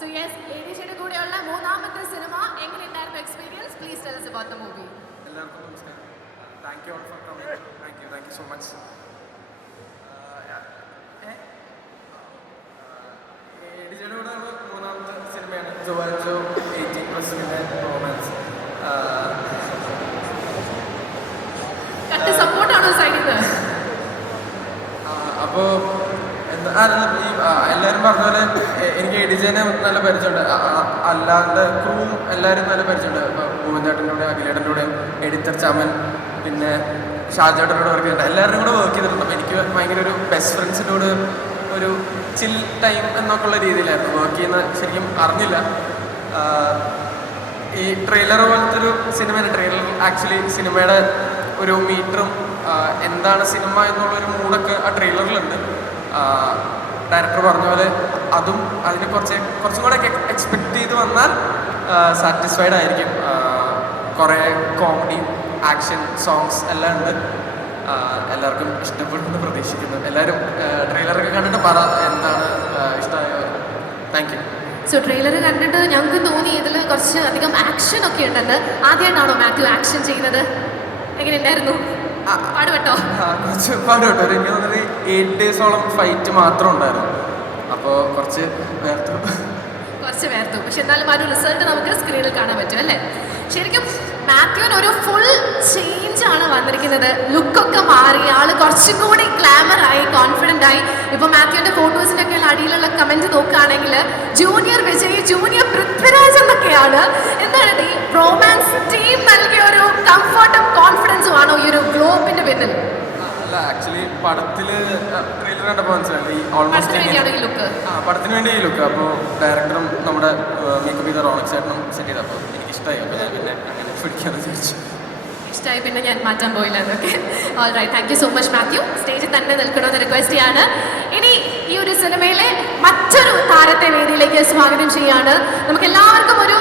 So yes, ഏകദേശം കൂടെയുള്ള മൂന്നാമത്തെ സിനിമ എങ്ങനെയുണ്ടായിരുന്നു experience? Please tell us about the movie. എല്ലാവർക്കും നമസ്കാരം. Thank you all for coming. Thank you so much. എഡിജയുടെ കൂടെയുള്ള മൂന്നാമത്തെ സിനിമയാണ് ജോവാൻജോ 18+ റൊമാൻസ്. സപ്പോർട്ടാണോ സൈഡിൽ? അപ്പോൾ എല്ലാവരും പറഞ്ഞ പോലെ എനിക്ക് എഡിജനെ നല്ല പരിചയമുണ്ട്. അല്ലാണ്ട് ക്രൂവും എല്ലാവരും നല്ല പരിചയമുണ്ട്. ഇപ്പോൾ ഭുവൻചേട്ടൻ്റെ കൂടെ, അഖിലേട്ടൻ്റെ കൂടെ, എഡിറ്റർ ചമൻ, പിന്നെ ഷാജേട്ടൻ്റെ കൂടെ വർക്ക് ചെയ്തിട്ടുണ്ട്. എല്ലാവരും കൂടെ വർക്ക് ചെയ്തിട്ടുണ്ട്. അപ്പോൾ എനിക്ക് ഭയങ്കര ഒരു ബെസ്റ്റ് ഫ്രണ്ട്സിനോട് ഒരു ചിൽ ടൈം എന്നൊക്കെ ഉള്ള രീതിയിലായിരുന്നു വർക്ക് ചെയ്യുന്ന. ശരിക്കും അറിഞ്ഞില്ല ഈ ട്രെയിലർ പോലത്തെ ഒരു സിനിമയാണ്. ട്രെയിലർ ആക്ച്വലി സിനിമയുടെ ഒരു മീറ്ററും എന്താണ് സിനിമ എന്നുള്ളൊരു മൂഡൊക്കെ ആ ട്രെയിലറിലുണ്ട്. ഡയറക്ടർ പറഞ്ഞ പോലെ അതും അതിന് കുറച്ചും കൂടെ എക്സ്പെക്റ്റ് ചെയ്ത് വന്നാൽ സാറ്റിസ്ഫൈഡ് ആയിരിക്കും. കുറേ കോമഡി, ആക്ഷൻ, സോങ്സ് എല്ലാം ഉണ്ട്. എല്ലാവർക്കും ഇഷ്ടപ്പെടുമെന്ന് പ്രതീക്ഷിക്കുന്നു. എല്ലാവരും ട്രെയിലറൊക്കെ കണ്ടിട്ട് പറ എന്താണ് ഇഷ്ടമായോ. Thank you. സോ ട്രെയിലർ കണ്ടിട്ട് ഞങ്ങൾക്ക് തോന്നി ഇതിൽ കുറച്ച് അധികം ആക്ഷൻ ഒക്കെ ഉണ്ടെന്ന്. ആദ്യമായിട്ടാണോ മാത്യു ആക്ഷൻ ചെയ്യുന്നത്? എങ്ങനെയുണ്ടായിരുന്നു? പാടുപെട്ടോ? കുറച്ച് പാടുപെട്ടോ. എനിക്ക് തോന്നുന്നത് 8 ഡേയ്സോളം ഫൈറ്റ് മാത്രം ഉണ്ടായിരുന്നു. അപ്പോൾ കുറച്ച് വേർത്തു. പക്ഷെ എന്നാലും ആ ഒരു റിസൾട്ട് നമുക്ക് സ്ക്രീനിൽ കാണാൻ പറ്റും അല്ലേ? ശരിക്കും മാത്യുവിന് ഒരു ഫുൾ ചേഞ്ച് ആണ് വന്നിരിക്കുന്നത്. ലുക്കൊക്കെ മാറി, ആള് കുറച്ചും കൂടി ഗ്ലാമർ ആയി, കോൺഫിഡൻ്റ് ആയി. ഇപ്പൊ മാത്യുവിന്റെ ഫോട്ടോസിന്റെ ഒക്കെ അടിയിലുള്ള കമന്റ് നോക്കുകയാണെങ്കിൽ ജൂനിയർ വിജയ്, ജൂനിയർ പൃഥ്വിരാജ് എന്നൊക്കെയാണ്. എന്താണ് ഈ റൊമാൻസ് ടീം നൽകിയ ഒരു കംഫർട്ടും കോൺഫിഡൻസും ആണോ ഈ ഒരു ഗ്ലോബിന്റെ പിന്നിൽ? അല്ല, ആക്ച്വലി പടത്തില് ട്രെയിലർ കണ്ടപ്പോൾ മനസ്സിലായി ഓൾമോസ്റ്റ് പടത്തിന് വേണ്ടി ഈ ലുക്ക്. അപ്പോൾ ഡയറക്ടറും നമ്മുടെ മേക്കപ്പ് ചെയ്ത റോണക് ചേട്ടനും സെറ്റ് ചെയ്തപ്പോൾ എനിക്ക് ഇഷ്ടമായി. അപ്പോൾ ഞാൻ പിന്നെ അങ്ങനെ പിടിക്കാമെന്ന് വിചാരിച്ചു. ഇഷ്ടമായി, പിന്നെ ഞാൻ മാറ്റാൻ പോയില്ല എന്നൊക്കെ. All right, thank you so much Mathew. സ്റ്റേജിൽ തന്നെ നിൽക്കണമെന്ന് റിക്വസ്റ്റ് ചെയ്യാണ്. ഇനി ഈ ഒരു സിനിമയിലെ മറ്റൊരു താരത്തെ വേദിയിലേക്ക് സ്വാഗതം ചെയ്യാണ്. നമുക്ക് എല്ലാവർക്കും ഒരു